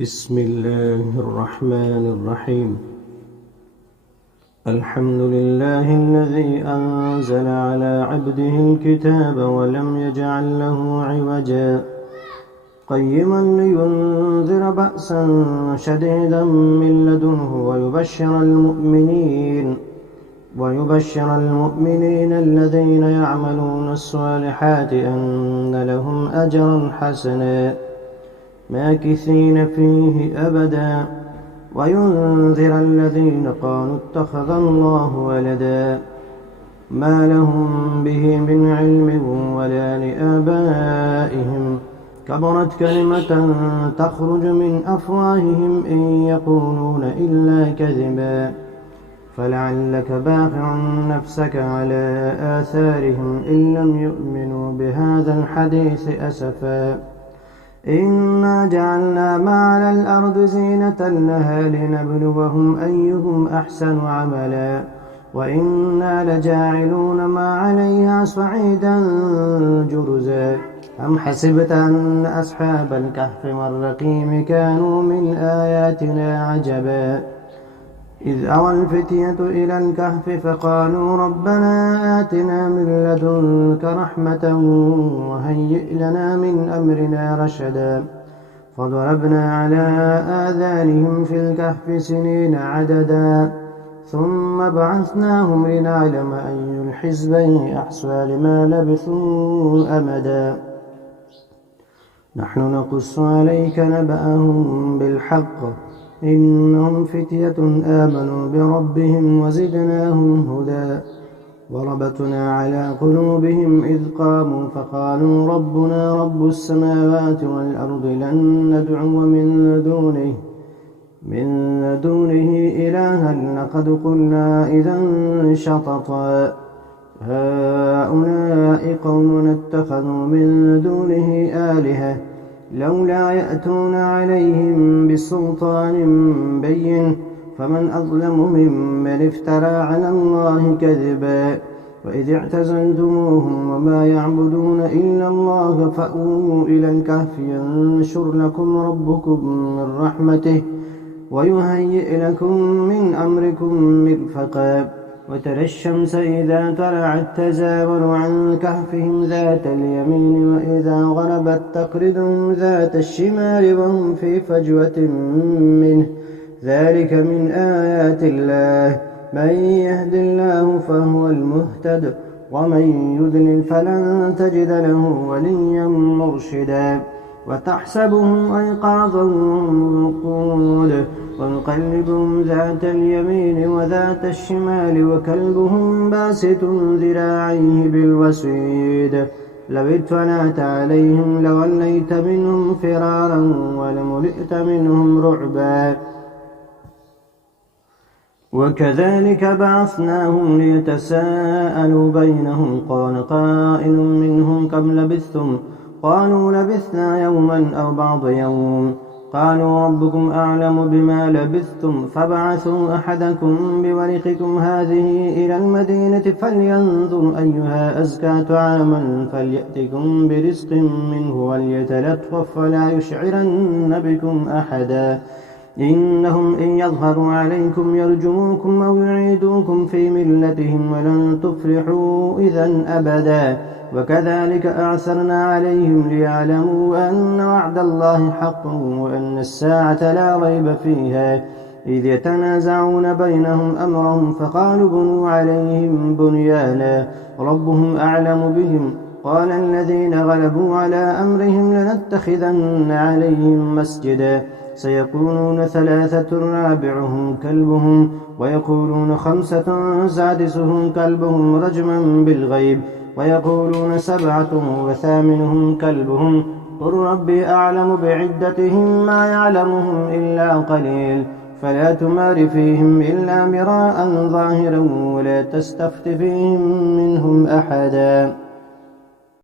بسم الله الرحمن الرحيم. الحمد لله الذي أنزل على عبده الكتاب ولم يجعل له عوجا قيما لينذر بأسا شديدا من لدنه ويبشر المؤمنين الذين يعملون الصالحات أن لهم أجرا حسنا ماكثين فيه أبدا وينذر الذين قالوا اتخذ الله ولدا ما لهم به من علم ولا لآبائهم كبرت كلمة تخرج من أفواههم إن يقولون إلا كذبا فلعلك باخع نفسك على آثارهم إن لم يؤمنوا بهذا الحديث أسفا إنا جعلنا ما على الأرض زينة لها لنبلوهم أيهم أحسن عملا وإنا لجاعلون ما عليها صعيدا جرزا أم حسبت أن أصحاب الكهف والرقيم كانوا من آياتنا عجبا إذ أوى الفتية إلى الكهف فقالوا ربنا آتنا من لدنك رحمة وهيئ لنا من أمرنا رشدا فضربنا على آذانهم في الكهف سنين عددا ثم بعثناهم لنعلم أي الحزبين أحصى لما لبثوا أمدا نحن نقص عليك نبأهم بالحق إنهم فتية آمنوا بربهم وزدناهم هدى وربطنا على قلوبهم إذ قاموا فقالوا ربنا رب السماوات والأرض لن ندعو من دونه إلها لقد قلنا إذا شططا هؤلاء قوم اتخذوا من دونه آلهة لولا يأتون عليهم بسلطان بين فمن أظلم ممن افترى على الله كذبا وإذ اعتزلتموهم وما يعبدون إلا الله فأووا إلى الكهف ينشر لكم ربكم من رحمته ويهيئ لكم من أمركم مرفقا وترى الشمس إذا طلعت تزاور عن كهفهم ذات اليمين وإذا غربت تقرضهم ذات الشمال وهم في فجوة منه ذلك من آيات الله من يهد الله فهو المهتد ومن يضلل فلن تجد له وليا مرشدا وتحسبهم أيقاظا وهم رقود ونقلبهم ذات اليمين وذات الشمال وكلبهم باسط ذراعيه بالوسيد لو اطلعت عليهم لوليت منهم فرارا ولملئت منهم رعبا وكذلك بعثناهم ليتساءلوا بينهم قال قائل منهم كم لبثتم قالوا لبثنا يوما أو بعض يوم قالوا ربكم أعلم بما لبثتم فابعثوا أحدكم بورقكم هذه إلى المدينة فلينظر أيها أزكى طعاما فليأتكم برزق منه وليتلطف ولا يشعرن بكم أحدا إنهم إن يظهروا عليكم يرجموكم أو يعيدوكم في ملتهم ولن تفلحوا إذا أبدا وكذلك أعثرنا عليهم ليعلموا أن وعد الله حق وأن الساعة لا ريب فيها إذ يتنازعون بينهم أمرهم فقالوا بنوا عليهم بنيانا ربهم أعلم بهم قال الذين غلبوا على أمرهم لنتخذن عليهم مسجدا سيقولون ثلاثة رابعهم كلبهم ويقولون خمسة سادسهم كلبهم رجما بالغيب ويقولون سبعة وثامنهم كلبهم قل ربي أعلم بعدتهم ما يعلمهم إلا قليل فلا تمار فيهم إلا مراء ظاهرا ولا تستفت فيهم منهم أحدا